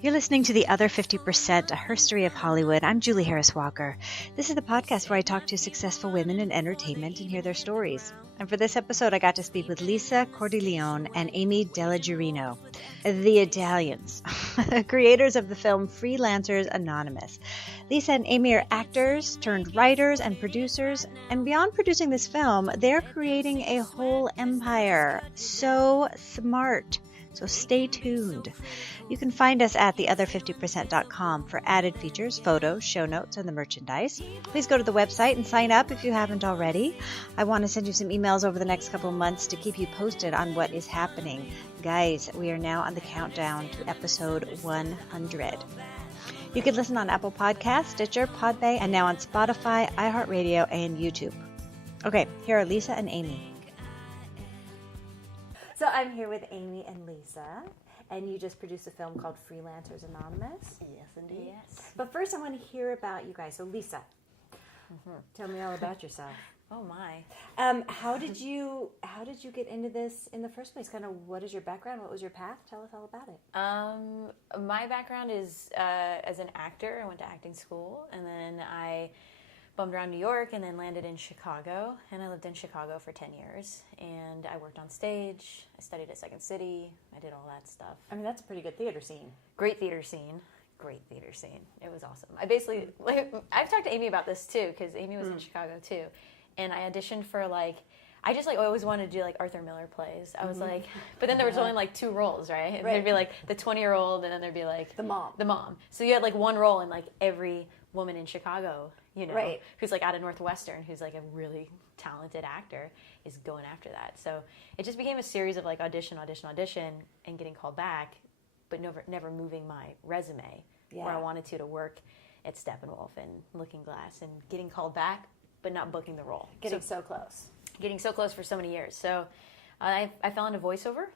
You're listening to The Other 50%, A Herstory of Hollywood. I'm Julie Harris Walker. This is the podcast where I talk to successful women in entertainment and hear their stories. And for this episode, I got to speak with Lisa Cordileone and Amy Dellagiarino, the Italians, creators of the film Freelancers Anonymous. Lisa and Amy are actors turned writers and producers, and beyond producing this film, they're creating a whole empire. So smart. So stay tuned. You can find us at theother50%.com for added features, photos, show notes, and the merchandise. Please go to the website and sign up if you haven't already. I want to send you some emails over the next couple of months to keep you posted on what is happening. Guys, we are now on the countdown to episode 100. You can listen on Apple Podcasts, Stitcher, Podbay, and now on Spotify, iHeartRadio, and YouTube. Okay, here are Lisa and Amy. So I'm here with Amy and Lisa, and you just produced a film called Freelancers Anonymous. Yes, indeed. Yes. But first I want to hear about you guys. So Lisa, tell me all about yourself. Oh my. How did you get into this in the first place? Kind of what is your background? What was your path? Tell us all about it. My background is as an actor. I went to acting school, and then I bummed around New York and then landed in Chicago, and I lived in Chicago for 10 years, and I worked on stage. I studied at Second City. I did all that stuff. I mean, that's a pretty good theater scene. Great theater scene. It was awesome. I've talked to Amy about this too, because Amy was in Chicago too, and I auditioned for I just always wanted to do Arthur Miller plays. I was but then there was only 2 roles, right? And there'd be the 20-year-old, and then there'd be the mom. So you had one role in every woman in Chicago, who's out of Northwestern, who's a really talented actor, is going after that. So it just became a series of audition, and getting called back, but never moving my resume where I wanted to work at Steppenwolf and Looking Glass, and getting called back, but not booking the role. Getting so close. Getting so close for so many years. So I fell into voiceover.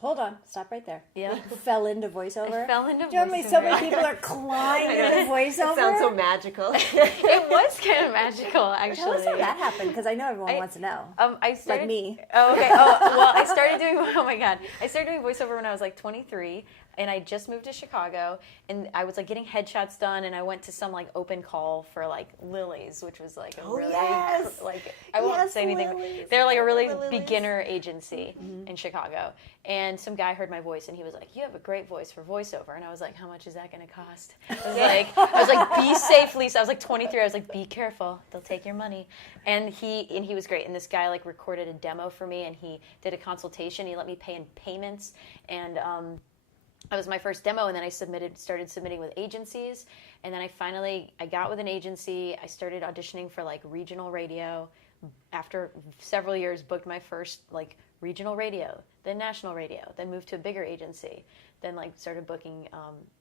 Hold on. Stop right there. Yeah. You fell into voiceover? I fell into Do you know voiceover. so many people are climbing into voiceover? It sounds so magical. It was kind of magical, actually. Tell us how that happened, because I know everyone wants to know. I started, like me. Oh, okay. I started doing, oh my God. I started doing voiceover when I was 23, and I just moved to Chicago, and I was getting headshots done, and I went to some open call for Lily's, which was I won't say anything. Lily's. They're a really Lily's. Beginner agency in Chicago, and some guy heard my voice, and he was you have a great voice for voiceover, and I was how much is that going to cost? I was be safe, Lisa. I was 23. I was be careful. They'll take your money. And he was great. And this guy recorded a demo for me, and he did a consultation. He let me pay in payments, and that was my first demo, and then I started submitting with agencies, and then I got with an agency. I started auditioning for regional radio. After several years, booked my first regional radio, then national radio, then moved to a bigger agency, then started booking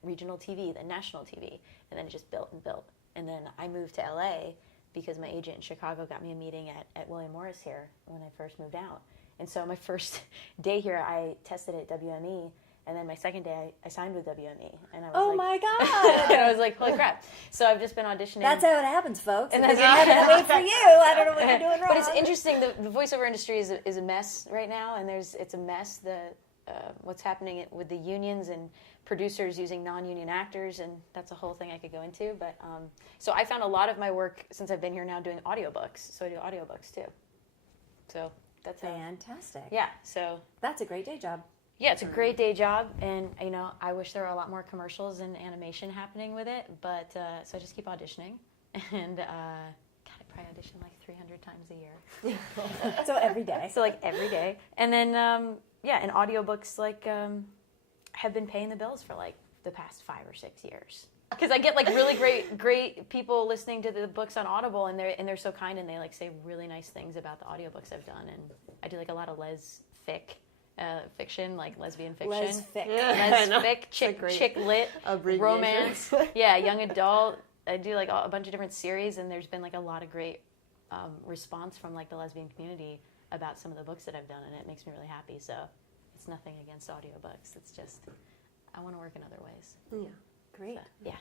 regional TV, then national TV, and then it just built and built. And then I moved to LA because my agent in Chicago got me a meeting at William Morris here when I first moved out. And so my first day here, I tested at WME. And then my second day, I signed with WME, and I was oh my God! And I was holy crap! So I've just been auditioning. That's how it happens, folks. And that's not going to wait for you. I don't know what you're doing wrong. But it's interesting. The voiceover industry is a mess right now, and it's a mess. What's happening with the unions and producers using non-union actors, and that's a whole thing I could go into. But so I found a lot of my work since I've been here now doing audiobooks. So I do audiobooks too. So that's fantastic. Yeah. So that's a great day job. Yeah, it's a great day job, and I wish there were a lot more commercials and animation happening with it. But so I just keep auditioning, and I probably audition 300 times a year. So every day. So every day, and then and audiobooks have been paying the bills for the past 5 or 6 years. Because I get really great people listening to the books on Audible, and they're so kind, and they say really nice things about the audiobooks I've done, and I do a lot of fiction, lesbian fiction. Lesfic, chick lit, romance. Yeah, young adult. I do a bunch of different series, and there's been a lot of great response from the lesbian community about some of the books that I've done, and it makes me really happy. So it's nothing against audiobooks. It's just I want to work in other ways. Yeah. Great. So, yeah.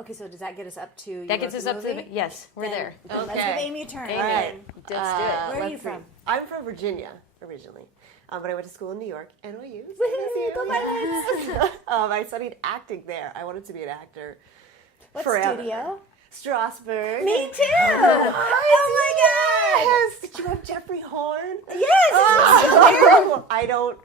Okay, so does that get us up to? That gets us up to. Yes, we're there. Okay. Let's give Amy a turn. Amy. All right. Let's do it. Where are you from? I'm from Virginia originally. But I went to school in New York, NYU. Go Violets! I studied acting there. I wanted to be an actor. What forever. studio? Strasbourg. Me too! Oh my God! Yes! Did you have Jeffrey Horn? Yes! Oh, I don't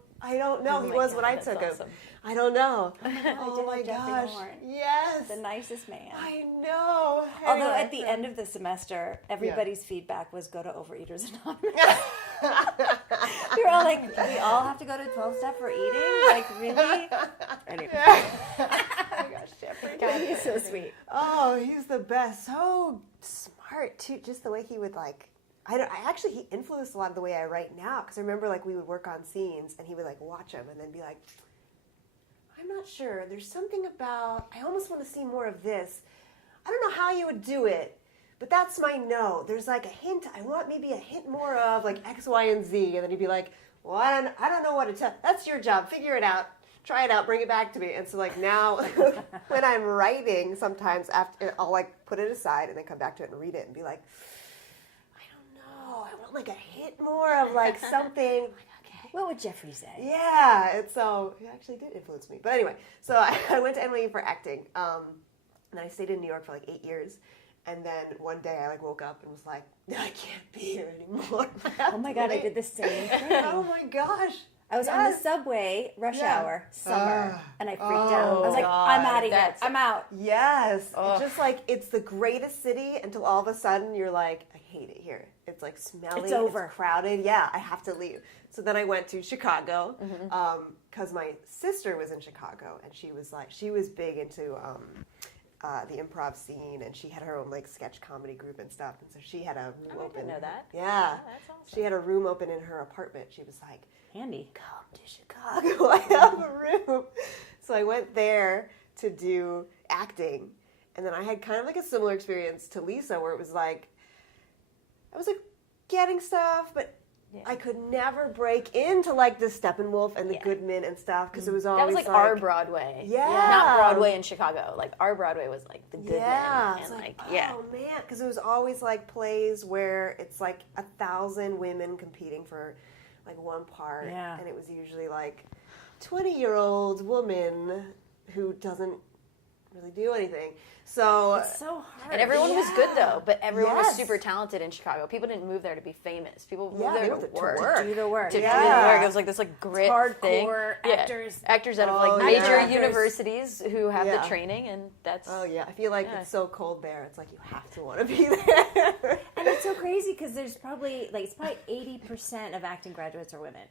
know. Oh he my was God, when I that's took him. awesome. I don't know. I did Oh my have Jeffrey gosh. Horn. Yes. The nicest man. I know. Although Anyway. at the end of the semester, everybody's feedback was go to Overeaters Anonymous. We were all like, we all have to go to 12-step for eating? Like, really? Anyway. Oh my gosh, Jeffrey. God, he's so sweet. Oh, he's the best. So smart too. Just the way he would like. He influenced a lot of the way I write now. Because I remember like we would work on scenes and he would like watch them and then be like, I'm not sure. There's something about. I almost want to see more of this. I don't know how you would do it, but that's my no. There's like a hint. I want maybe a hint more of like X, Y, and Z. And then he'd be like, well, I don't know what to tell. That's your job. Figure it out. Try it out. Bring it back to me. And so like now when I'm writing, sometimes after I'll like put it aside and then come back to it and read it and be like, I don't know. I want like a hint more of like something. What would Jeffrey say? Yeah, and so he actually did influence me. But anyway, so I went to NYU for acting, and I stayed in New York for like 8 years. And then one day I like woke up and was like, I can't be here anymore. Oh my God, I did the same thing. Oh my gosh. I was on the subway, rush hour, summer, and I freaked out. I was like, God, I'm out of here. I'm out. Yes. It's just like, it's the greatest city until all of a sudden you're like, I hate it here. It's like smelly. It's over. It's crowded. Yeah, I have to leave. So then I went to Chicago because my sister was in Chicago and she was big into the improv scene and she had her own like sketch comedy group and stuff. And so she had a room open. I didn't know that. Yeah. That's awesome. She had a room open in her apartment. She was like, Handy. come to Chicago. I have a room. So I went there to do acting. And then I had kind of like a similar experience to Lisa where it was like, I was like getting stuff, but I could never break into like the Steppenwolf and the Goodman and stuff because it was always That was like our Broadway. Yeah. Not Broadway in Chicago. Like our Broadway was like the Goodman. Yeah. And It's like, oh man, because it was always like plays where it's like 1,000 women competing for like one part. Yeah. And it was usually like 20-year-old woman who doesn't really do anything. So It's so hard. And everyone was good though, but everyone was Yes. super talented in Chicago. People didn't move there to be famous. People moved Yeah, there they to moved to work. work. Do the work. To do the Yeah. work. It was like this like grit thing. Hardcore actors. Actors out of Oh, like major yeah. universities who have Yeah. the training, and that's oh yeah, I feel like it's so cold there. It's like you have to want to be there. And it's so crazy because there's probably 80% of acting graduates are women.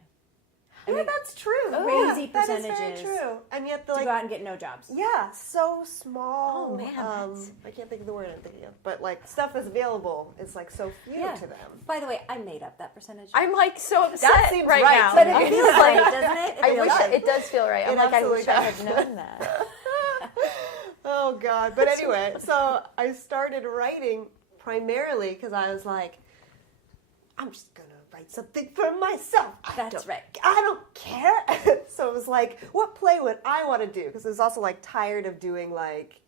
Yeah, that's true. Crazy That is percentages very true. And yet, to like, go out and get no jobs. yeah, so small. Oh, man, that's- I can't think of the word I'm thinking of. But like stuff that's available is like so few Yeah. to them. By the way, I made up that percentage. I'm like so upset seems right right now. to but me. it feels right, doesn't it? I feels wish right. it does feel right. I'm It like, I absolutely wish I does. had known that. Oh God! But anyway, so I started writing primarily because I was like, I'm just gonna write something for myself. That's right. I don't care. So it was like, what play would I want to do? Because I was also like tired of doing like,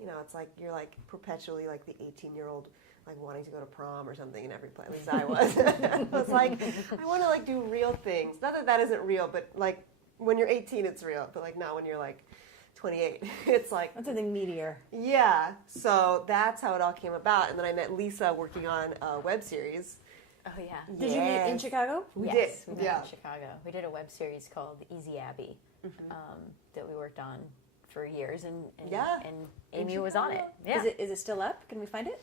it's like you're like perpetually like the 18-year-old like wanting to go to prom or something in every play. At least I was. I was like, I want to like do real things. Not that isn't real, but like when you're 18, it's real. But like now when you're like 28, it's like That's something meteor. yeah. So that's how it all came about. And then I met Lisa working on a web series. Oh yeah. Did you meet in Chicago? We Yes, did. we met Yeah. in Chicago. We did a web series called Easy Abby that we worked on for years, and Yeah. and Amy was on it. Yeah, Is it still up? Can we find it?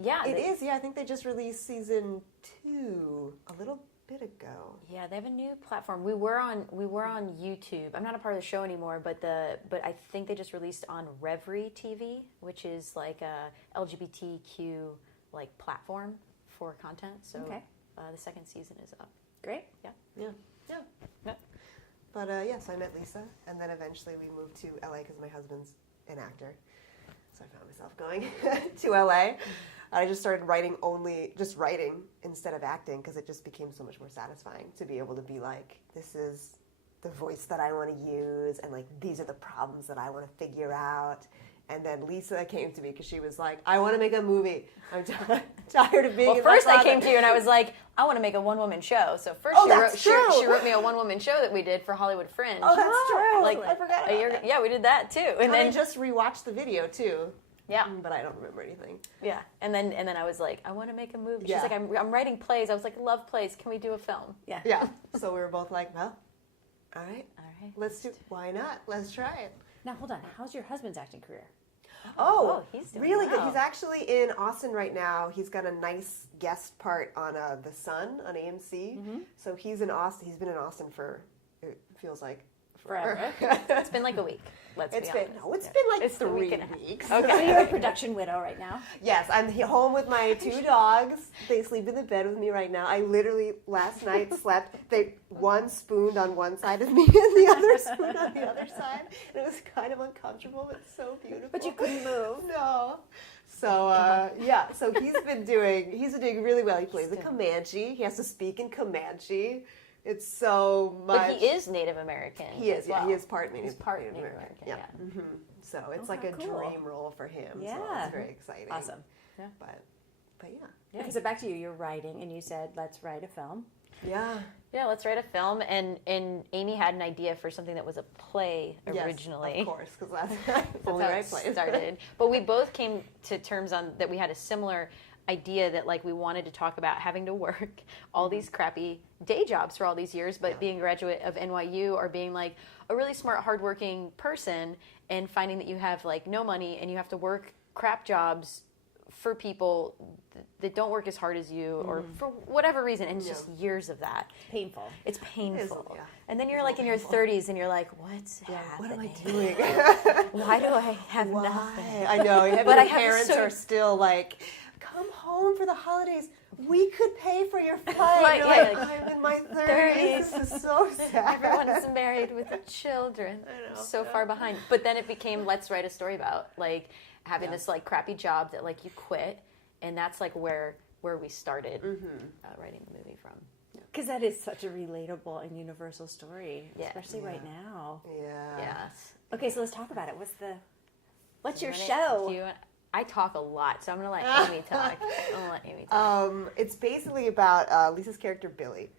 yeah, It is. Yeah, I think they just released season 2 a little bit ago. Yeah, they have a new platform. We were on YouTube. I'm not a part of the show anymore, but I think they just released on Reverie TV, which is like a LGBTQ like platform for content. So Okay. The second season is up. Great. Yeah. Yeah. But so I met Lisa, and then eventually we moved to LA because my husband's an actor. So I found myself going to LA. I just started writing instead of acting because it just became so much more satisfying to be able to be like, this is the voice that I want to use, and like these are the problems that I want to figure out, And then Lisa came to me because she was like, I want to make a movie. I'm tired of being in first my I came to you and I was like, I want to make a one-woman show. So first she wrote me a one-woman show that we did for Hollywood Fringe. Oh, that's true. Like I forgot about that. Yeah, we did that too. And then I just rewatched the video too. Yeah. But I don't remember anything. Yeah. And then I was like, I want to make a movie. Yeah. She's like, I'm writing plays. I was like, love plays. Can we do a film? Yeah. Yeah. So we were both like, well, all right. Let's Why not? Let's try it. Now, hold on. How's your husband's acting career? Oh, he's doing really well. good. He's actually in Austin right now. He's got a nice guest part on The Sun on AMC. So he's in Austin. He's been in Austin for, it feels like, forever. It's been like a week. It's been like 3 weeks. Okay. So you're a production widow right now? Yes, I'm home with my 2 dogs. They sleep in the bed with me right now. I literally last night slept. One spooned on one side of me and the other spooned on the other side. And it was kind of uncomfortable, but so beautiful. But you couldn't move. No. So so he's been doing really well. He plays a Comanche. He has to speak in Comanche. It's so much. But he is Native American. He is, well. He is part Native. He's part Native American. Yeah. Mm-hmm. So it's like a dream role for him. Yeah. So it's very exciting. Awesome. Yeah. But yeah. Okay, so back to you. You're writing, and you said, let's write a film. Yeah. Yeah, let's write a film. And Amy had an idea for something that was a play originally. Yes, of course, because that's only how it started. But we both came to terms on that we had a similar idea that like we wanted to talk about having to work all these crappy day jobs for all these years, but being a graduate of NYU or being like a really smart, hardworking person and finding that you have like no money and you have to work crap jobs for people that don't work as hard as you or for whatever reason, and it's just years of that. Painful. It's painful. Yeah. And then you're like in your 30s and you're like, what's What happening? am I doing? Why do I have nothing? I know. But But parents are still like, come home for the holidays. We could pay for your flight. Right, You're yeah, like, I'm in my 30s. This is so sad. Everyone's married with children. I know. So far behind. But then it became, let's write a story about like having this like crappy job that like you quit, and that's like where we started writing the movie from. Because that is such a relatable and universal story, Yeah. especially right now. Yeah. Yes. Okay, so let's talk about it. What's your Do you show? wanna- I talk a lot, so I'm gonna let Amy talk. It's basically about Lisa's character Billy.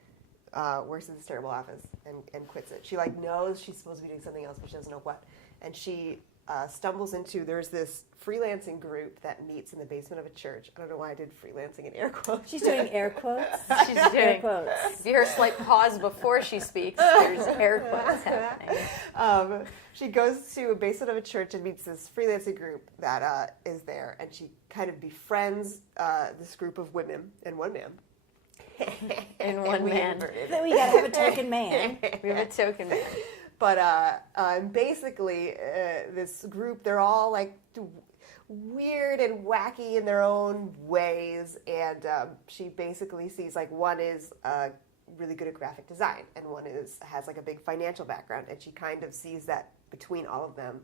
Works in this terrible office and quits it. She like knows she's supposed to be doing something else, but she doesn't know what. And she stumbles into, there's this freelancing group that meets in the basement of a church. I don't know why I did freelancing in air quotes. She's doing air quotes. She's Air doing. quotes. If you hear a slight pause before she speaks, there's air quotes happening. She goes to a basement of a church and meets this freelancing group that is there, and she kind of befriends this group of women and one man. And one man. Then we gotta have a token man. We have a token man. But basically, this group, they're all like weird and wacky in their own ways. And she basically sees like one is really good at graphic design and one has like a big financial background. And she kind of sees that between all of them,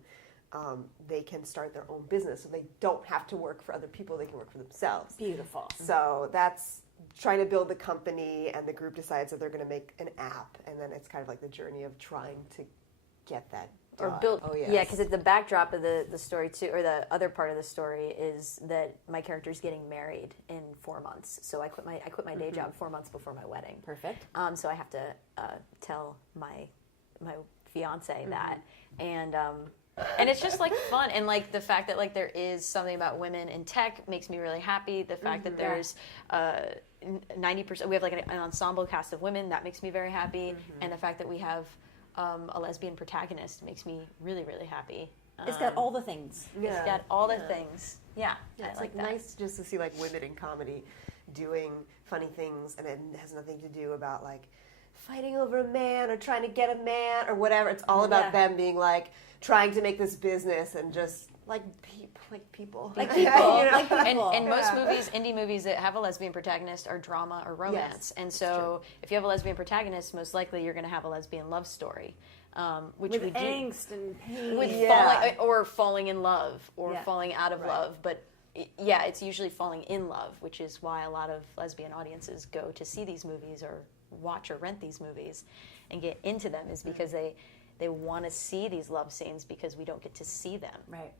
they can start their own business. So they don't have to work for other people. They can work for themselves. Beautiful. So that's trying to build the company, and the group decides that they're going to make an app, and then it's kind of like the journey of trying to get that done. Or build. Oh, yes. Yeah, because the backdrop of the story too, or the other part of the story is that my character's getting married in 4 months. So I quit my day job 4 months before my wedding. Perfect. So I have to tell my fiance that, and it's just like fun, and like the fact that like there is something about women in tech makes me really happy. The fact that there's 90%, we have like an ensemble cast of women, that makes me very happy, and the fact that we have a lesbian protagonist makes me really, really happy. It's got all the things. It's got all the things. Yeah, I It's like that. nice just to see like women in comedy doing funny things, and it has nothing to do about like fighting over a man or trying to get a man or whatever. It's all about them being like trying to make this business and just like people. Like people. Like people. And most movies, indie movies that have a lesbian protagonist are drama or romance. Yes, and so if you have a lesbian protagonist, most likely you're going to have a lesbian love story. Which with we do. angst and pain. With falling in love or falling out of love. But yeah, it's usually falling in love, which is why a lot of lesbian audiences go to see these movies or watch or rent these movies and get into them, is because they want to see these love scenes because we don't get to see them. Right.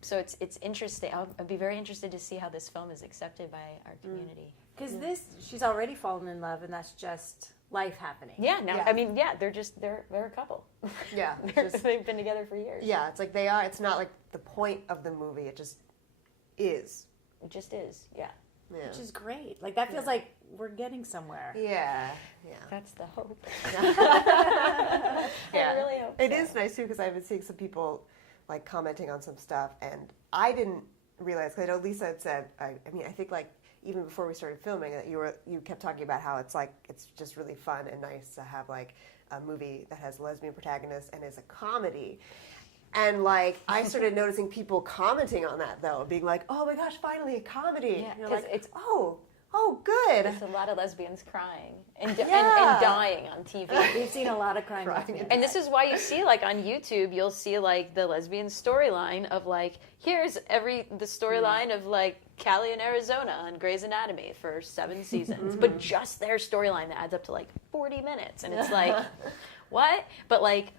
So it's interesting. I'd be very interested to see how this film is accepted by our community. Because she's already fallen in love, and that's just life happening. Yeah, now, I mean, they're a couple. Yeah. They've been together for years. Yeah, it's like they are. It's not like the point of the movie. It just is. It just is, yeah. Which is great. Like, that feels like we're getting somewhere. Yeah. That's the hope. Yeah. I really hope It so. is nice, too, because I've been seeing some people, like, commenting on some stuff, and I didn't realize, because I know Lisa had said, I mean, I think, like, even before we started filming, that you kept talking about how it's, like, it's just really fun and nice to have, like, a movie that has lesbian protagonists and is a comedy. And, like, I started noticing people commenting on that, though, being like, oh, my gosh, finally a comedy. Yeah, and you're 'cause like, it's... Oh, good. There's a lot of lesbians crying and dying on TV. We've seen a lot of crying. And this is why you see, like, on YouTube, you'll see, like, the lesbian storyline of, like, here's the storyline of, like, Callie in Arizona on Grey's Anatomy for 7 seasons. But just their storyline that adds up to, like, 40 minutes. And it's like, what? But, like,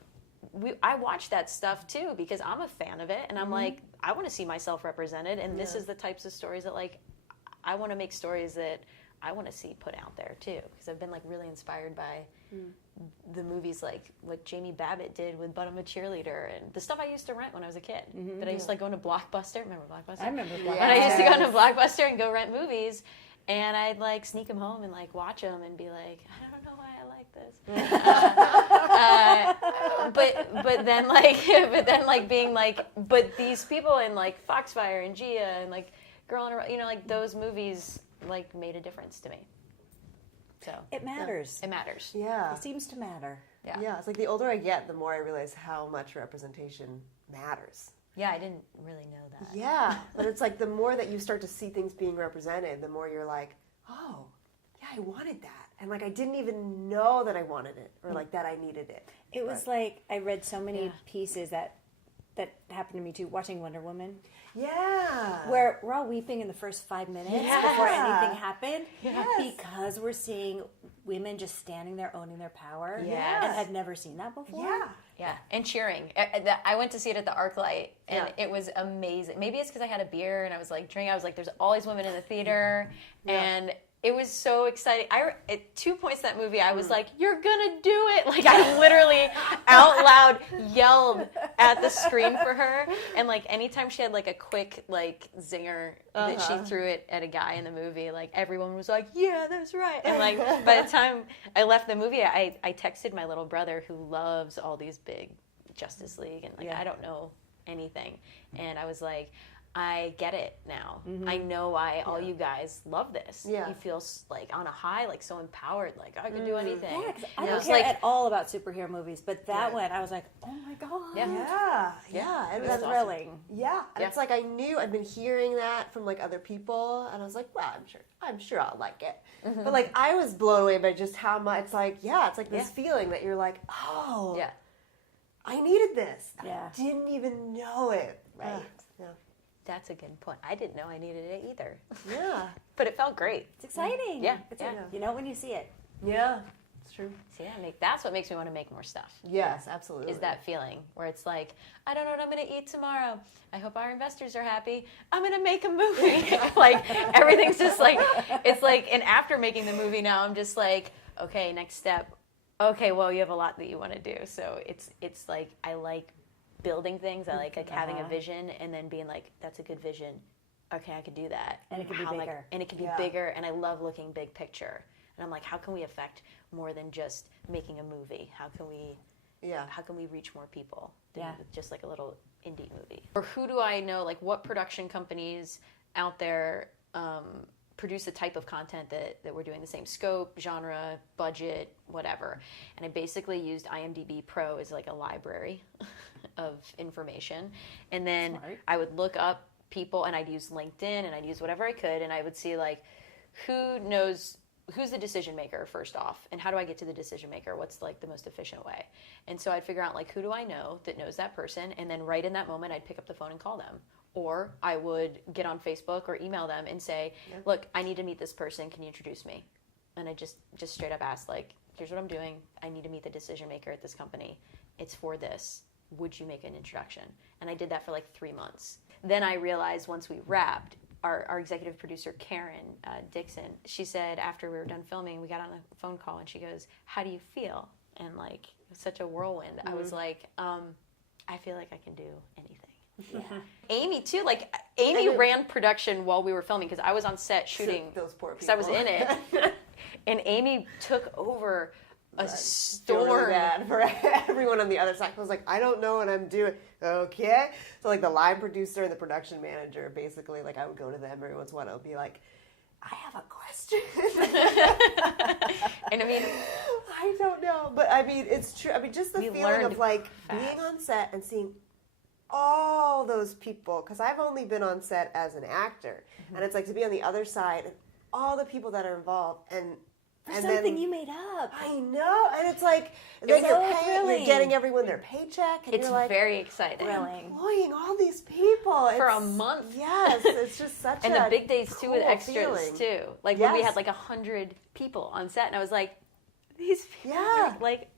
I watch that stuff, too, because I'm a fan of it. And I'm like, I want to see myself represented. And this is the types of stories that, like, I want to make stories that I want to see put out there, too. Because I've been, like, really inspired by the movies like what Jamie Babbitt did with But I'm a Cheerleader and the stuff I used to rent when I was a kid. That I used to, like, go into Blockbuster. Remember Blockbuster? I remember Blockbuster. And I used to go into Blockbuster and go rent movies. And I'd, like, sneak them home and, like, watch them and be like, I don't know why I like this. But then, like, being like, but these people in, like, Foxfire and Gia and, like, Girl in a, you know, like, those movies, like, made a difference to me. So it matters. It matters. Yeah. It seems to matter. Yeah, it's like the older I get, the more I realize how much representation matters. Yeah, I didn't really know that. Yeah, but it's like the more that you start to see things being represented, the more you're like, oh, yeah, I wanted that. And, like, I didn't even know that I wanted it or, like, that I needed it. It was like I read so many pieces that happened to me, too, watching Wonder Woman. Yeah. Where we're all weeping in the first 5 minutes before anything happened. Yes. Because we're seeing women just standing there owning their power. Yes. And had never seen that before. Yeah. Yeah, and cheering. I went to see it at the ArcLight, and it was amazing. Maybe it's because I had a beer and I was, like, drinking. I was like, there's always women in the theater, and it was so exciting. At 2 points in that movie, I was like, you're gonna do it! Like, I literally out loud yelled at the screen for her. And, like, anytime she had, like, a quick, like, zinger that she threw it at a guy in the movie, like, everyone was like, yeah, that's right. And, like, by the time I left the movie, I texted my little brother who loves all these big Justice League, and, like, I don't know anything. And I was like, I get it now. I know why all you guys love this. Yeah. You feel, like, on a high, like, so empowered, like, I can do anything. Yeah, because I don't care at all about superhero movies, but that one, I was like, oh my God. Yeah. It was thrilling. Yeah. And it's like I've been hearing that from, like, other people, and I was like, well, I'm sure I'll like it. But, like, I was blown away by just how much, it's like this feeling that you're like, oh, I needed this. Yeah. I didn't even know it. Right. Yeah. That's a good point. I didn't know I needed it either. Yeah. But it felt great. It's exciting. Yeah. You know when you see it. Yeah. It's true. So that's what makes me want to make more stuff. Yes, absolutely. Is that feeling where it's like, I don't know what I'm going to eat tomorrow. I hope our investors are happy. I'm going to make a movie. Like, everything's just like, it's like, and after making the movie now, I'm just like, okay, next step. Okay, well, you have a lot that you want to do. So it's like, I like building things. I like having a vision and then being like, that's a good vision. Okay, I could do that. And it could be bigger. And it could be bigger, and I love looking big picture. And I'm like, how can we affect more than just making a movie? How can we reach more people than with just, like, a little indie movie? Or who do I know, like, what production companies out there produce the type of content that we're doing, the same scope, genre, budget, whatever. And I basically used IMDb Pro as, like, a library of information. And then I would look up people, and I'd use LinkedIn, and I'd use whatever I could, and I would see, like, who's the decision maker, first off, and how do I get to the decision maker? What's, like, the most efficient way? And so I'd figure out, like, who do I know that knows that person, and then right in that moment, I'd pick up the phone and call them. Or I would get on Facebook or email them and say, look, I need to meet this person. Can you introduce me? And I just straight up ask, like, here's what I'm doing. I need to meet the decision maker at this company. It's for this. would you make an introduction? And I did that for like 3 months. Then I realized once we wrapped, our executive producer, Karen Dixon, she said after we were done filming, we got on a phone call and she goes, how do you feel? And like, it was such a whirlwind. I was like, I feel like I can do anything. Yeah. Amy too, like Amy ran production while we were filming because I was on set shooting. Those poor people. Because I was in it. And Amy took over a storm. Really bad for everyone on the other side. I was like, I don't know what I'm doing. Okay. So like the line producer and the production manager, basically, like I would go to them every once in a while. I would be like, I have a question. And I mean, I don't know, but I mean, it's true. I mean, just the feeling of like fast. being on set and seeing all those people, because I've only been on set as an actor, and it's like to be on the other side and all the people that are involved and something then, you made up. I know, and it's like then you're getting everyone their paycheck, and it's you're like, very exciting. employing all these people For a month. Yes, it's just such and a the big days too with cool extras feeling. too. Like when we had like 100 people on set, and I was like, these people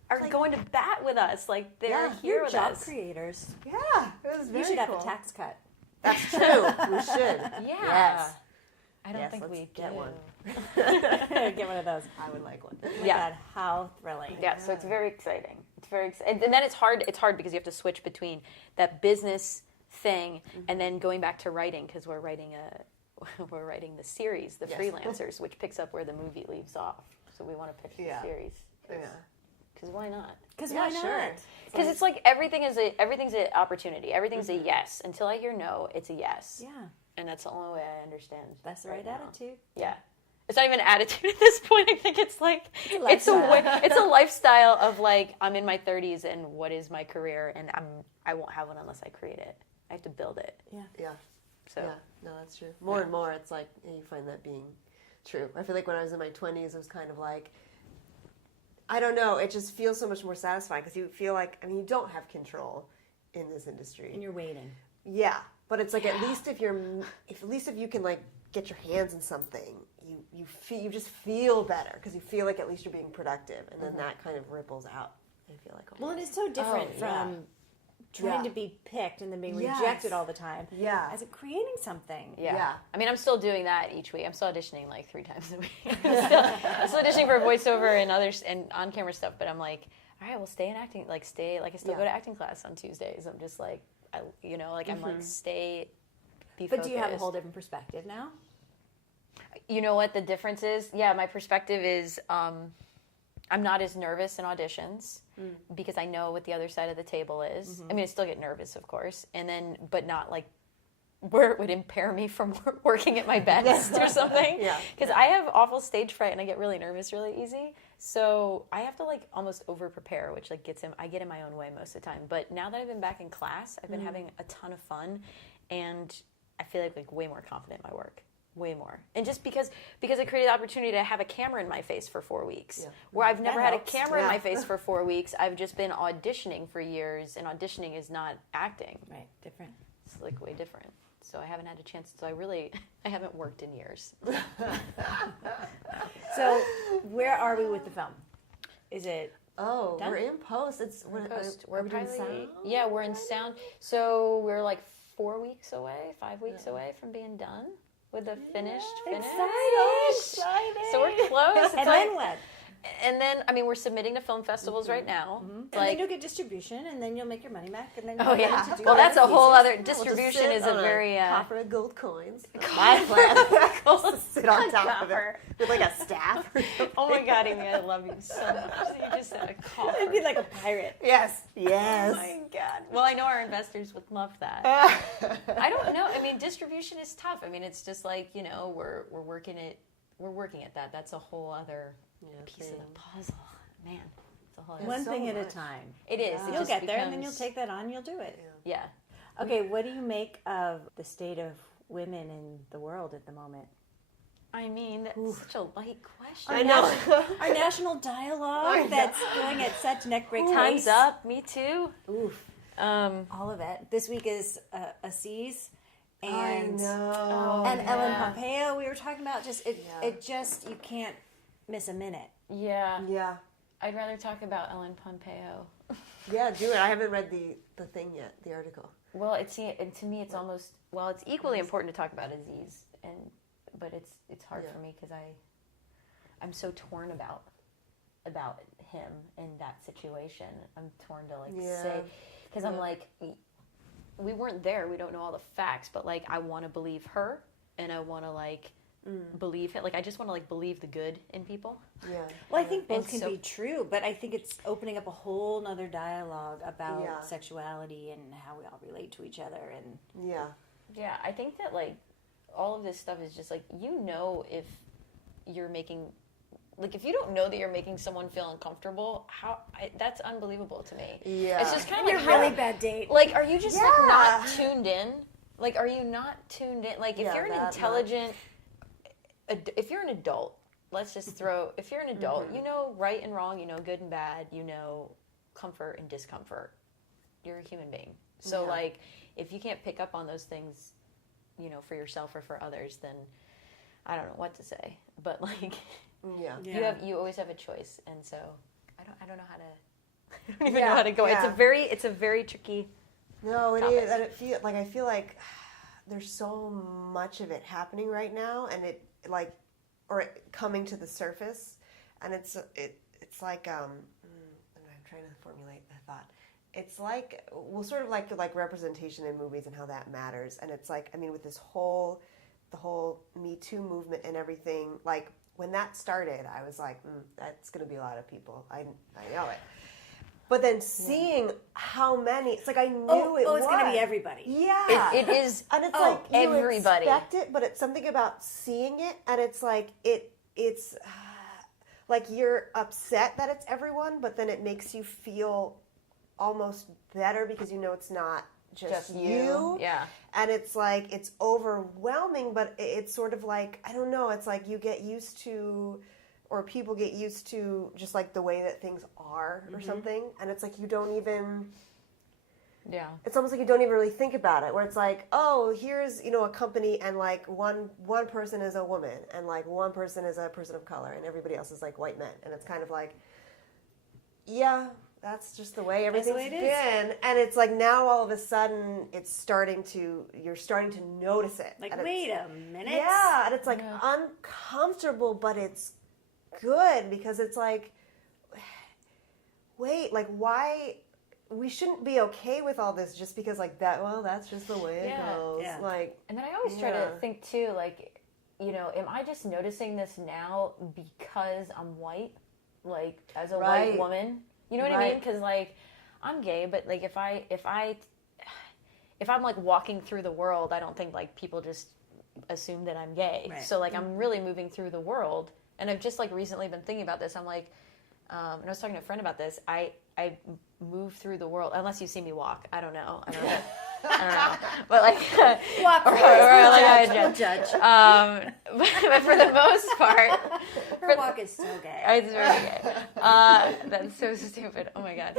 are going to bat with us. Like they're here You're with job us. creators. Yeah, it was very You should cool. have a tax cut. That's true. We should. Yeah. Yes. I don't think let's we get do. one. Get one of those. I would like one. Oh my Yeah. God, how thrilling. Yeah, so it's very exciting. It's very exciting. And then it's hard because you have to switch between that business thing and then going back to writing because we're writing the series, The Freelancers, which picks up where the movie leaves off. So we want to pitch the series. Yeah. Because why not? Because why not? Sure. Because it's like everything's an opportunity. Everything's a yes. Until I hear no, it's a yes. Yeah. And that's the only way I understand. That's the right now. attitude. Yeah. It's not even an attitude at this point. I think it's like it's a lifestyle of like I'm in my 30s and what is my career and I won't have one unless I create it. I have to build it. Yeah. Yeah. So Yeah. No, that's true. More and more, it's like you find that being true. I feel like when I was in my 20s, it was kind of like I don't know. It just feels so much more satisfying because you feel like you don't have control in this industry. And you're waiting. Yeah, but it's like at least if you can like get your hands in something, you just feel better because you feel like at least you're being productive, and then that kind of ripples out. I feel like Well, and it's so different from trying to be picked and then being rejected all the time. Yeah. As in creating something. Yeah. I mean, I'm still doing that each week. I'm still auditioning like 3 times a week. I'm still auditioning for voiceover and others and on-camera stuff. But I'm like, all right, well, stay in acting. Like, I still go to acting class on Tuesdays. I'm just like, I'm like, be focused. But do you have a whole different perspective now? You know what the difference is? Yeah, my perspective is I'm not as nervous in auditions because I know what the other side of the table is. I mean, I still get nervous, of course, but not like where it would impair me from working at my best or something. Because I have awful stage fright and I get really nervous really easy. So I have to like almost over prepare, which like I get in my own way most of the time. But now that I've been back in class, I've been having a ton of fun, and I feel like way more confident in my work. Way more. And just because I created the opportunity to have a camera in my face for 4 weeks, where I've never had a camera in my face for 4 weeks, I've just been auditioning for years, and auditioning is not acting. Right, different. It's like way different. So I haven't had a chance, I haven't worked in years. So where are we with the film? Is it done? Done? We're in post. We're doing probably, sound? yeah, we're in sound. So we're like 5 weeks away from being done. With the finished. Exciting! So we're close. It's And like, then what? And then, I mean, we're submitting to film festivals right now. And then you'll get distribution, and then you'll make your money back, and then you'll well, that's a whole other distribution. Is a very copper of gold coins. My plan. Sit on top of it with like a staff. Oh my God, Amy, I love you so much. You just said a copper. It'd be like a pirate. Yes. Oh my God. Well, I know our investors would love that. I don't know. I mean, distribution is tough. I mean, it's just like we're working it. We're working at that. That's a whole other piece of the puzzle, man. It's a whole other One thing at a time. It is. You'll just get there, and then you'll take that on. You'll do it. Yeah. Okay, what do you make of the state of women in the world at the moment? I mean, that's such a light question. I know. Our national dialogue that's going at such neck-break pace. Time's up. Me too. Oof. All of it. This week is Aziz and I know. and Ellen Pompeo. We were talking about it just you can't miss a minute. Yeah. Yeah. I'd rather talk about Ellen Pompeo. Yeah, do it. I haven't read the thing yet, the article. Well, and to me, it's almost it's equally important to talk about Aziz, but it's hard for me because I'm so torn about him in that situation. I'm torn to say, because I'm like, we weren't there. We don't know all the facts, but like I want to believe her, and I want to believe it. Like I just want to believe the good in people. Yeah. Well, I think both can be true, but I think it's opening up a whole nother dialogue about sexuality and how we all relate to each other. And yeah, I think that all of this stuff is just if you're making. If you don't know that you're making someone feel uncomfortable, that's unbelievable to me. Yeah. It's just kind of a really bad date. Are you just not tuned in? Are you not tuned in? If you're an intelligent, if you're an adult, let's just throw, if you're an adult, you know right and wrong, you know good and bad, you know comfort and discomfort. You're a human being. So if you can't pick up on those things, for yourself or for others, then I don't know what to say. But you always have a choice, and so I don't know how to. I don't even know how to go. Yeah. It's a very tricky. No, it topic. is. And I feel like there's so much of it happening right now, and coming to the surface, and it's like I'm trying to formulate the thought. It's sort of like representation in movies and how that matters, and it's with this the whole Me Too movement and everything, when that started, I was like, that's going to be a lot of people. I know it. But then seeing how many, it's I knew it was. It's going to be everybody. Yeah. It is. And it's you everybody. expect it, but it's something about seeing it, and it's it's you're upset that it's everyone, but then it makes you feel almost better because it's not just you. Yeah. And it's it's overwhelming, but it's sort of I don't know, it's you get used to, or people get used to just the way that things are or something. And it's you don't even, it's almost you don't even really think about it, where it's here's, a company and one person is a woman and one person is a person of color and everybody else is white men. And it's kind of that's just the way everything's been. And it's now all of a sudden you're starting to notice it. Wait a minute. Yeah, and it's uncomfortable, but it's good because it's wait, why we shouldn't be okay with all this just because that's just the way it goes. Yeah. And then I always try to think too, am I just noticing this now because I'm white? As a white woman? You know what I mean? Because I'm gay, but if I'm walking through the world, I don't think people just assume that I'm gay. Right. So I'm really moving through the world, and I've just recently been thinking about this. I'm and I was talking to a friend about this. I move through the world unless you see me walk. I don't know. I don't know. But walk or I judge. But for the most part, her walk is so gay. It's very gay. That's so stupid. Oh my god.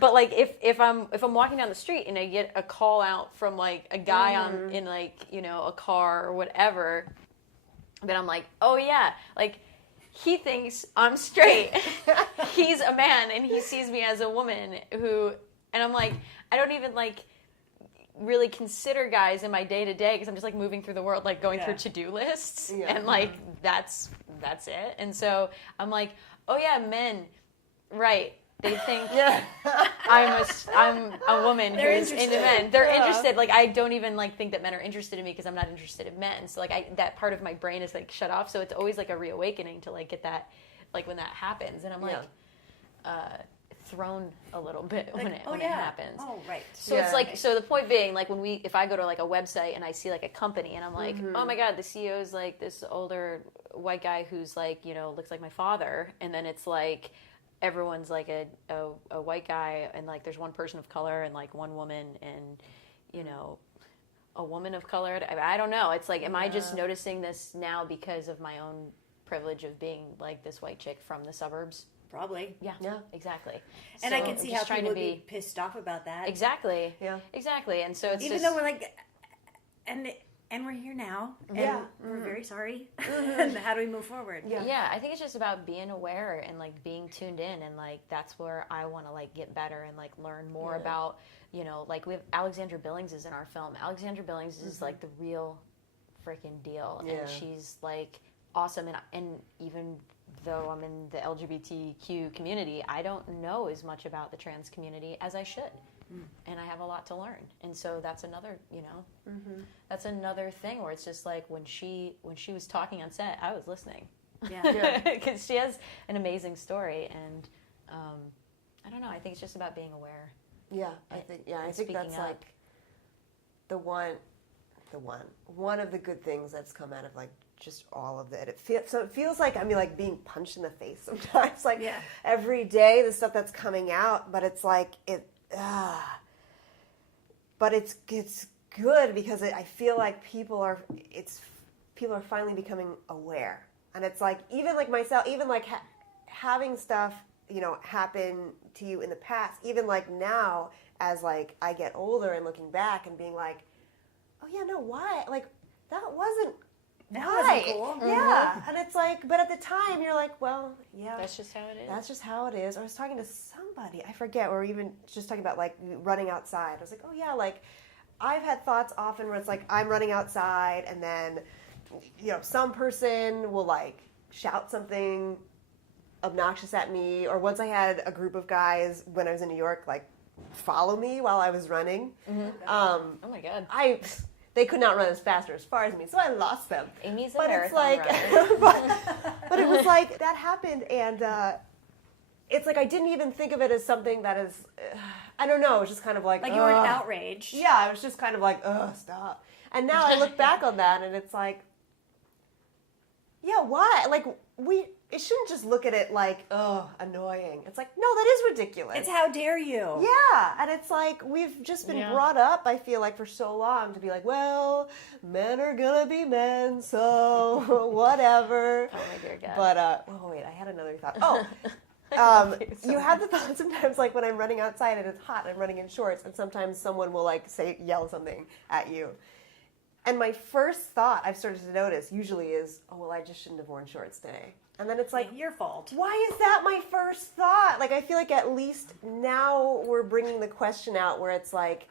But if I'm walking down the street and I get a call out from a guy in a car or whatever, then I'm oh yeah, he thinks I'm straight. He's a man and he sees me as a woman and I'm I don't even really consider guys in my day to day because I'm just moving through the world going through to-do lists and that's it. And so I'm oh yeah, men, right? They think I'm a woman who's into men. They're interested. I don't even think that men are interested in me because I'm not interested in men. So that part of my brain is shut off. So it's always a reawakening to get that when that happens. And I'm thrown a little bit when it happens. Oh, right. So it's so the point being if I go to a website and I see a company and I'm oh my god, the CEO is this older white guy who's looks like my father, and then it's everyone's a white guy and there's one person of color and one woman and a woman of color. I don't know. It's am I just noticing this now because of my own privilege of being this white chick from the suburbs? Probably. Yeah, exactly. And so I can see how people would be pissed off about that. Exactly. Yeah. Exactly. And so it's even though we're and And we're here now, and Yeah. we're very sorry. And how do we move forward? Yeah, I think it's just about being aware and like being tuned in, and like that's where I want to like get better and like learn more about, you know, like we have Alexandra Billings is in our film. Alexandra Billings is like the real freaking deal, and she's like awesome, and even though I'm in the LGBTQ community, I don't know as much about the trans community as I should. And I have a lot to learn, and so that's another, you know, that's another thing where it's just like when she was talking on set, I was listening, because she has an amazing story, and I don't know. I think it's just about being aware. Yeah, I think that's up. like the one of the good things that's come out of like just all of it. It feels like like being punched in the face sometimes. Like every day, the stuff that's coming out, but it's like it. But it's good because I feel like people are finally becoming aware, and it's like even like myself, even like having stuff, you know, happen to you in the past, even like now as like I get older and looking back and being like, oh yeah, no, why, like that wasn't cool. Yeah, and it's like, but at the time you're like, well, yeah, That's just how it is. that's just how it is. I was talking to somebody, I forget, or even just talking about like running outside. I was like, oh yeah, like I've had thoughts often where it's like I'm running outside and then, you know, some person will like shout something obnoxious at me, or once I had a group of guys when I was in New York like follow me while I was running. Oh my God. They could not run as fast or as far as me, so I lost them. Amy's a But marathon it's like, runner. but it was like that happened, and it's like I didn't even think of it as something that is, I don't know. It was just kind of like you weren't outraged. Yeah, I was just kind of like, stop. And now I look back on that, and it's like, yeah, why? Like it shouldn't just look at it like, annoying. It's like, no, that is ridiculous. It's how dare you. Yeah, and it's like we've just been brought up, I feel like, for so long to be like, well, men are gonna be men, so whatever. Oh my dear God. But, wait, I had another thought. You have the thought sometimes, like when I'm running outside and it's hot and I'm running in shorts, and sometimes someone will like yell something at you. And my first thought I've started to notice usually is, oh, well, I just shouldn't have worn shorts today. And then it's like, your fault. why is that my first thought? Like, I feel like at least now we're bringing the question out where it's like,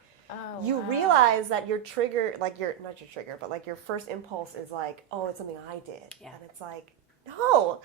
realize that your trigger, like not your trigger, but like your first impulse is like, oh, it's something I did. Yeah. And it's like, no,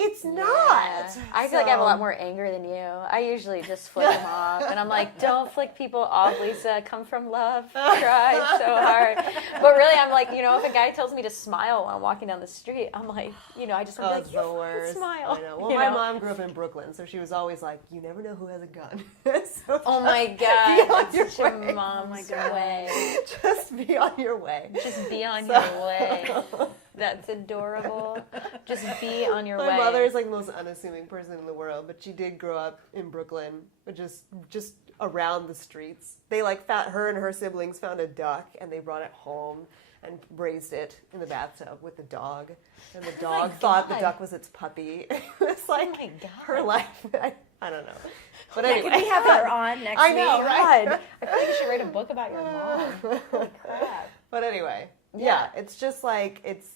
it's not. I feel like I have a lot more anger than you. I usually just flick them off. And I'm like, don't flick people off, Lisa. Come from love. Try so hard. But really, I'm like, you know, if a guy tells me to smile while I'm walking down the street, I'm like, you know, I just want to be like, the worst. Smile. I know. Well, my mom grew up in Brooklyn, so she was always like, you never know who has a gun. So oh my God. That's such a mom's way. Just be on your way. Just be on your way. That's adorable. Just be on your way. My mother is like the most unassuming person in the world, but she did grow up in Brooklyn, just around the streets. They like her and her siblings found a duck and they brought it home and raised it in the bathtub with the dog. And the dog thought the duck was its puppy. It was like her life. I don't know. But anyway. Can we have her on next week? I know, right? I feel like you should write a book about your mom. Holy crap. But anyway, yeah, it's just like it's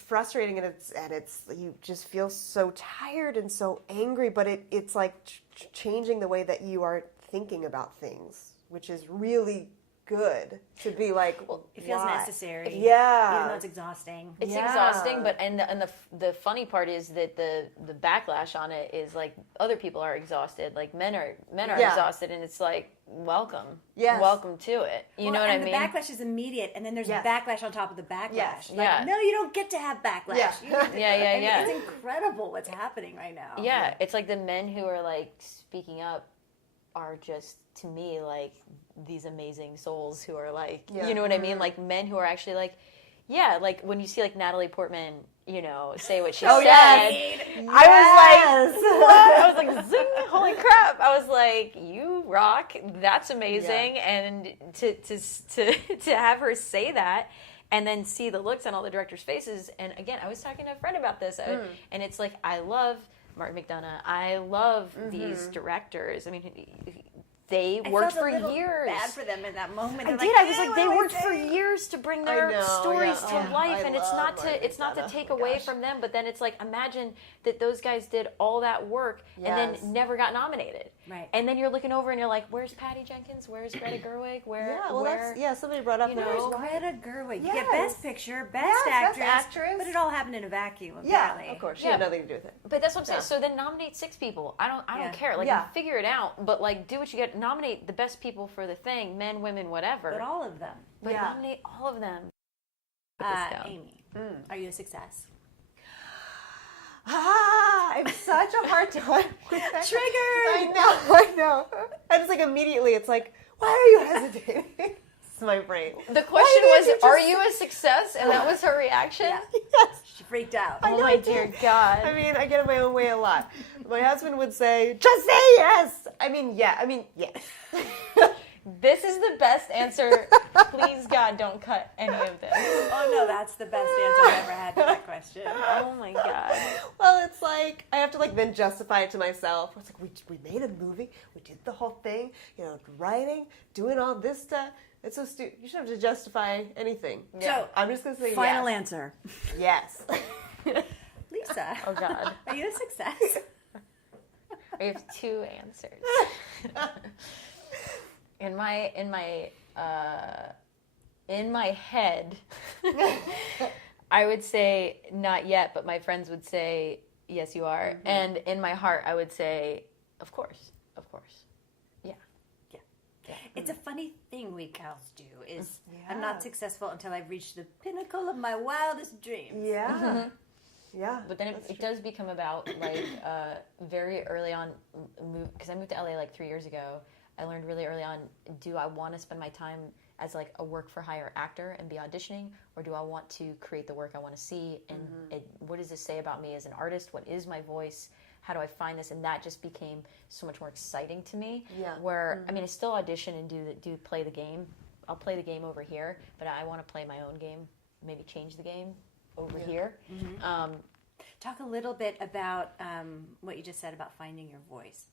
frustrating, and it's you just feel so tired and so angry, but it's like changing the way that you are thinking about things, which is really good to be like, it feels necessary. Yeah, even though it's exhausting. It's exhausting, but and the funny part is that the backlash on it is like other people are exhausted, like men are exhausted, and it's like welcome to it. You know what I mean? The backlash is immediate, and then there's backlash on top of the backlash. Yes. Like, no, you don't get to have backlash. Yeah. It's incredible what's happening right now. Yeah, it's like the men who are like speaking up are just, to me, like these amazing souls who are like, you know what I mean? Like men who are actually like, like when you see like Natalie Portman, you know, say what she said. Yes. I was like, what? I was like, zing, holy crap. I was like, you rock. That's amazing. Yeah. And to have her say that and then see the looks on all the directors' faces. And again, I was talking to a friend about this, and it's like, I love Martin McDonagh. I love these directors. I mean, they I worked felt for a little years. bad for them in that moment. I They're did. I was like, "Eh, they what do I worked for say?" years to bring I their know, stories yeah. to Oh, life, I and it's love not Martin to McDonough. take Oh my away gosh. from them. But then it's like, imagine that those guys did all that work and Yes. then never got nominated. Right. And then you're looking over and you're like, where's Patty Jenkins? Where's Greta Gerwig? Somebody brought up you that. know, Greta Gerwig. You Yes. get Best Picture, Best Yes, Actress, Best Actress. but it all happened in a vacuum. Yeah, Apparently. of course. She Yeah. had nothing to do with it. But that's what I'm saying. Yeah. So then nominate 6 people. I Yeah. don't care. Like, Yeah. you figure it out, but like, do what you get. Nominate the best people for the thing, men, women, whatever. But all of them. But Yeah. nominate all of them. Put this down. Amy, are you a success? I have such a hard time with that. Triggered! I know. And it's like immediately, it's like, why are you hesitating? It's my brain. The question was, did you just are say- you a success? And that was her reaction? Yeah. Yes. She freaked out. Oh my dear God. I mean, I get in my own way a lot. My husband would say, just say yes. I mean, yes. This is the best answer. Please, God, don't cut any of this. Oh no, that's the best answer I've ever had to that question. Oh my God. Well, it's like, I have to like then justify it to myself. It's like, we made a movie. We did the whole thing, writing, doing all this stuff. It's so stupid. You shouldn't have to justify anything. So, I'm just going to say final yes. answer. Yes. Lisa, Oh God. are you a success? I have 2 answers. In my head, I would say not yet, but my friends would say yes, you are. Mm-hmm. And in my heart, I would say, of course. Yeah. It's a funny thing we gals do is Yeah. I'm not successful until I've reached the pinnacle of my wildest dreams. Yeah. Yeah. But then it does become about like very early on, because I moved to LA like 3 years ago. I learned really early on, do I want to spend my time as like a work for hire actor and be auditioning, or do I want to create the work I want to see? And what does this say about me as an artist? What is my voice? How do I find this? And that just became so much more exciting to me. Yeah. Where I mean, I still audition and do play the game. I'll play the game over here, but I want to play my own game. Maybe change the game over here. Talk a little bit about what you just said about finding your voice.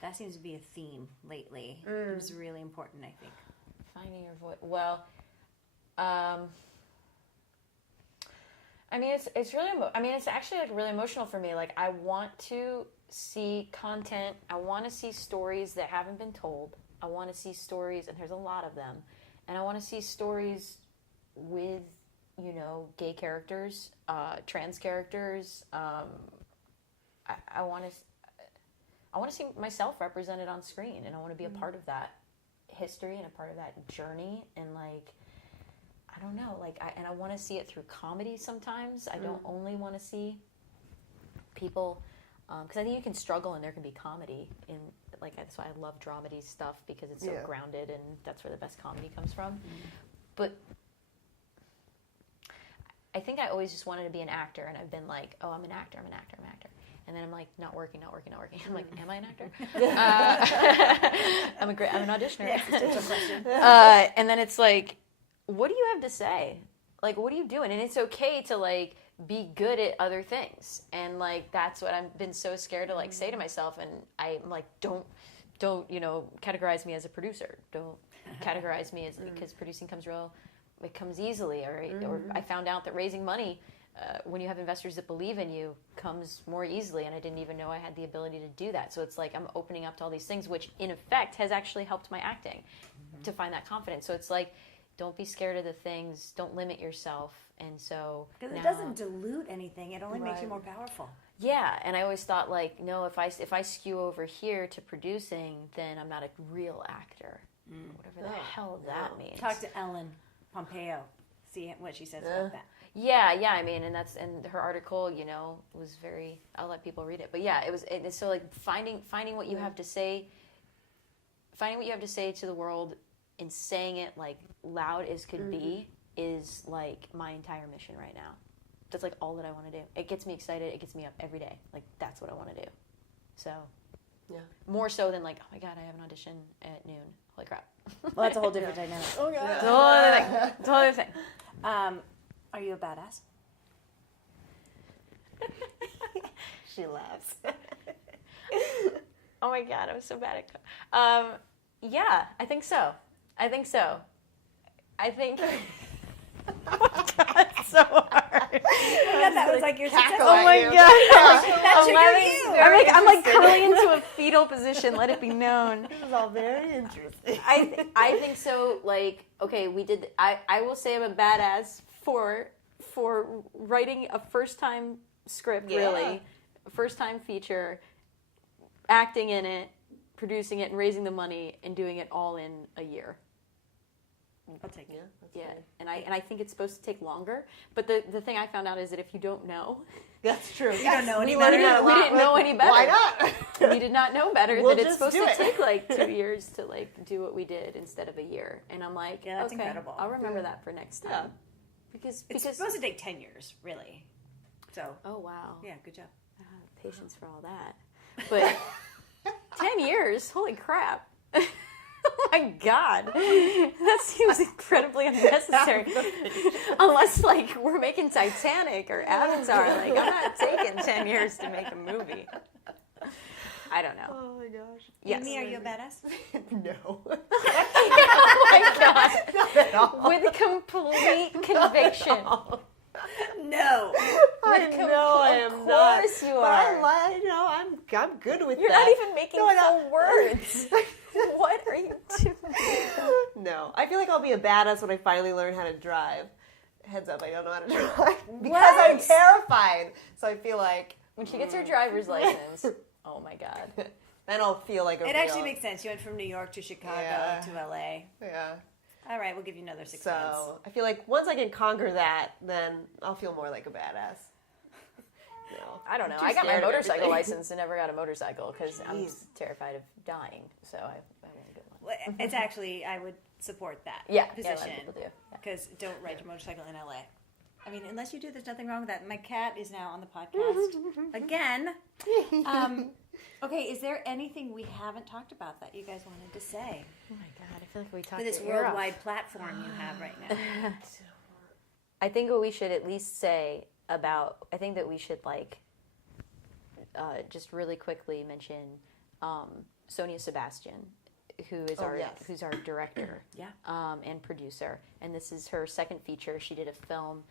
That seems to be a theme lately. It was really important, I think. Finding your voice. Well, I mean, it's really. It's actually like really emotional for me. Like, I want to see content. I want to see stories that haven't been told. I want to see stories, and there's a lot of them. And I want to see stories with, gay characters, trans characters. I want to see myself represented on screen, and I want to be a part of that history and a part of that journey. And like, I don't know, like, I want to see it through comedy sometimes. I don't only want to see people, because I think you can struggle and there can be comedy in, like, that's why I love dramedy stuff, because it's so grounded, and that's where the best comedy comes from. But I think I always just wanted to be an actor, and I've been like, oh, I'm an actor. And then I'm like, not working. I'm like, am I an actor? I'm an auditioner. And then it's like, what do you have to say? Like, what are you doing? And it's okay to like be good at other things. And like, that's what I've been so scared to like say to myself. And I'm like, don't categorize me as a producer. Don't categorize me as, because producing it comes easily. Or I found out that raising money, when you have investors that believe in you, comes more easily, and I didn't even know I had the ability to do that. So it's like I'm opening up to all these things, which in effect has actually helped my acting to find that confidence. So it's like, don't be scared of the things, don't limit yourself. And so because it doesn't dilute anything, it only makes you more powerful. Yeah, and I always thought like, no, if I skew over here to producing, then I'm not a real actor. Whatever the hell that means. Talk to Ellen Pompeo, see what she says about that. Yeah. I mean, and her article, was very. I'll let people read it, but yeah, it's so like finding what you have to say, finding what you have to say to the world, and saying it like loud as could be is like my entire mission right now. That's like all that I want to do. It gets me excited. It gets me up every day. Like that's what I want to do. So, more so than like, oh my God, I have an audition at noon. Holy crap. Well, that's a whole different dynamic. Oh, God. It's a whole other thing. It's a whole other thing. Are you a badass? She laughs. Oh my God, I was so bad at. Yeah, I think so. I think. Oh my God, it's so hard. Yeah, that was like your success. Oh my God. That triggered you. I'm like curling into a fetal position. Let it be known. This is all very interesting. I think so. Like, okay, we did. I will say I'm a badass for writing a first time script. Really, first time feature, acting in it, producing it, and raising the money, and doing it all in a year. I'll take it. Yeah, and I think it's supposed to take longer. But the thing I found out is that if you don't know, That's true. You don't know any we better. didn't know any better. Why not? We did not know better We'll that it's just supposed do to it. take like 2 years to like do what we did instead of a year. And I'm like, Yeah, that's okay, incredible. I'll remember that for next time. Yeah. Because It's supposed to take 10 years, really. So, oh wow, yeah, good job. patience for all that. But 10 years, holy crap. Oh my God, that seems incredibly unnecessary. Unless like we're making Titanic or Avatar, like I'm not taking 10 years to make a movie. I don't know. Oh my gosh. Yes. Amy, are you a badass? No. Oh my God, Not at all. with complete conviction. No. I know I am not. Of course you But are. I'm good with You're that. not even making No, I know. full words. What are you doing? No. I feel like I'll be a badass when I finally learn how to drive. Heads up, I don't know how to drive. Because What? I'm terrified. So I feel like When she gets her driver's license, oh my God. then I'll feel like a It real. actually makes sense. You went from New York to Chicago Yeah. to LA. Yeah. All right, we'll give you another 6 months. So I feel like once I can conquer that, then I'll feel more like a badass. No. I don't know. Too I got my scared of motorcycle everything. license and never got a motorcycle because I'm Jeez. terrified of dying. So I want to get one. Well, it's actually, I would support that Yeah, position. a lot of people do. Yeah. Because don't ride your motorcycle in LA. I mean, unless you do, there's nothing wrong with that. My cat is now on the podcast again. Okay, is there anything we haven't talked about that you guys wanted to say Oh my God, I feel like we talked for this your ear off. worldwide platform you have right now? I think what we should at least say about, I think that we should like just really quickly mention Sonia Sebastian, who is who's our director and producer. And this is her second feature. She did a film.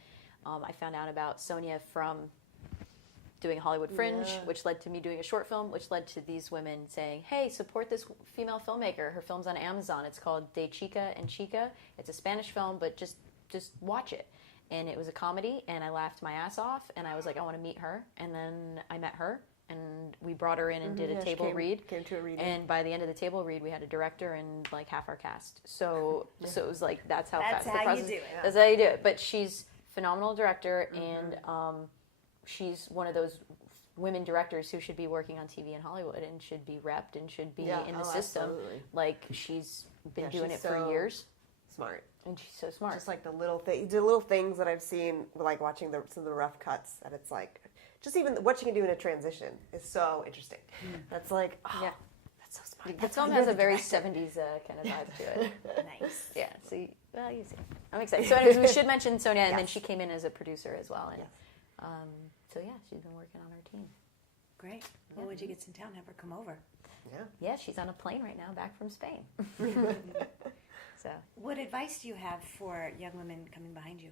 I found out about Sonia from doing Hollywood Fringe, which led to me doing a short film, which led to these women saying, hey, support this female filmmaker. Her film's on Amazon. It's called De Chica and Chica. It's a Spanish film, but just watch it. And it was a comedy, and I laughed my ass off, and I was like, I want to meet her. And then I met her, and we brought her in and did a table read. Came to a reading. And by the end of the table read, we had a director and like half our cast. So it was like, that's how That's fast the how you process. do it. That's how you do it. But she's a phenomenal director, and she's one of those women directors who should be working on TV in Hollywood and should be repped and should be in the system. Absolutely. Like she's been doing she's it for so years, Smart. and she's so smart. Just like the little things that I've seen, like watching some of the rough cuts, and it's like, just even what she can do in a transition is so interesting. That's like, Yeah. that's so smart. The That's film why has you're a the very director. 70s kind of vibe to it. Nice. Yeah, so you see. I'm excited. So anyways, we should mention Sonia, and then Yes. she came in as a producer as well. And Yes. so yeah, she's been working on our team. Great. Well, when she gets in town, have her come over. Yeah. Yeah, she's on a plane right now back from Spain. So What advice do you have for young women coming behind you?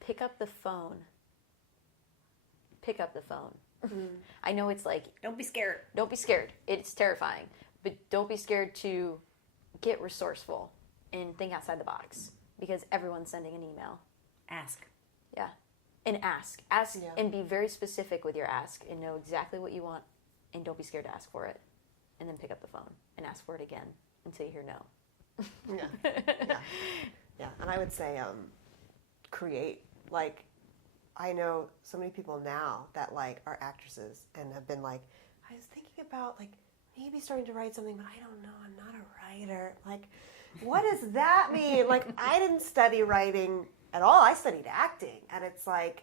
pick up the phone. Pick up the phone. I know it's like, Don't be scared. don't be scared. It's terrifying. But don't be scared to get resourceful and think outside the box, because everyone's sending an email. Ask. Yeah. And ask. Ask Yeah. and be very specific with your ask and know exactly what you want, and don't be scared to ask for it. And then pick up the phone and ask for it again until you hear no. Yeah. Yeah. And I would say, create. Like, I know so many people now that like are actresses and have been like, I was thinking about like maybe starting to write something, but I don't know. I'm not a writer. Like, what does that mean? Like, I didn't study writing at all. I studied acting, and it's like,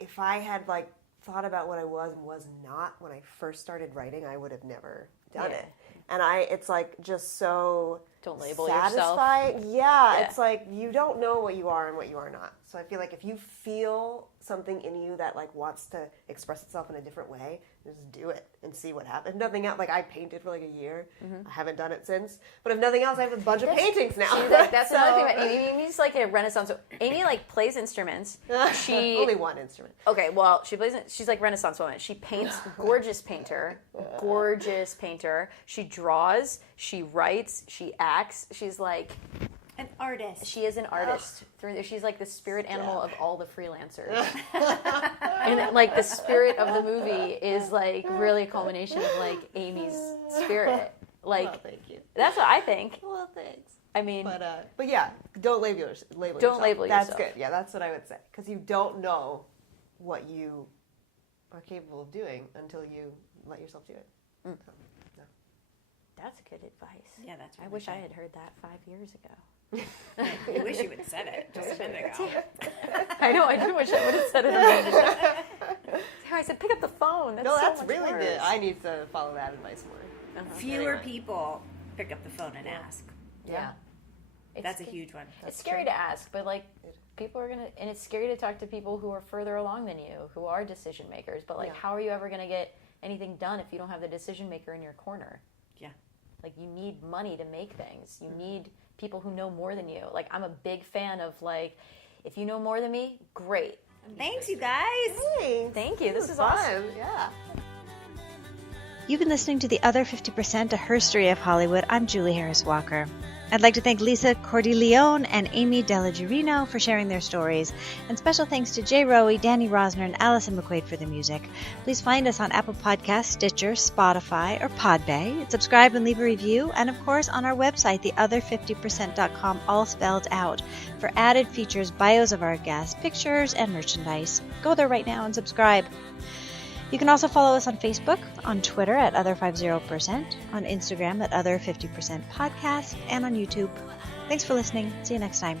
if I had like thought about what I was and was not when I first started writing, I would have never done it. And it's like just so Don't label yourself. satisfying. Yeah, Yeah. it's like you don't know what you are and what you are not. So I feel like if you feel something in you that like wants to express itself in a different way, just do it and see what happens. If nothing else, like I painted for like a year. I haven't done it since. But if nothing else, I have a bunch of paintings now. See, that's another thing about Amy. Amy's like a Renaissance. So Amy like plays instruments. She only one instrument. Okay, well, she's like Renaissance woman. She paints, gorgeous painter. She draws, she writes, she acts. She's like An artist. She is an artist. She's like the spirit animal of all the freelancers. And like the spirit of the movie is like really a culmination of like Amy's spirit. Like, well, thank you. That's what I think. Well, thanks. I mean, but yeah, don't label yourself. Don't label yourself. That's good. Yeah, that's what I would say. Because you don't know what you are capable of doing until you let yourself do it. So, no. That's good advice. Yeah, that's really I wish good. I had heard that 5 years ago. I wish you had said it just a minute ago. I know, I do wish I would have said it a minute ago. I said, pick up the phone. That's really worse. good. I need to follow that advice more. Fewer people pick up the phone and ask. Yeah. That's a huge one. It's scary to ask, but like people are and it's scary to talk to people who are further along than you, who are decision makers. But like, how are you ever going to get anything done if you don't have the decision maker in your corner? Yeah. Like, you need money to make things. You need people who know more than you. Like, I'm a big fan of like, if you know more than me, great. Thanks, you guys. Thanks. Thank you. This is fun. awesome. Yeah. You've been listening to The Other 50%, A Herstory of Hollywood. I'm Julie Harris Walker. I'd like to thank Lisa Cordileone and Amy Dellagiarino for sharing their stories. And special thanks to Jay Rowe, Danny Rosner, and Allison McQuaid for the music. Please find us on Apple Podcasts, Stitcher, Spotify, or Podbay. Subscribe and leave a review. And of course, on our website, theother50%.com, all spelled out, for added features, bios of our guests, pictures, and merchandise. Go there right now and subscribe. You can also follow us on Facebook, on Twitter at Other50%, on Instagram at Other50% Podcast, and on YouTube. Thanks for listening. See you next time.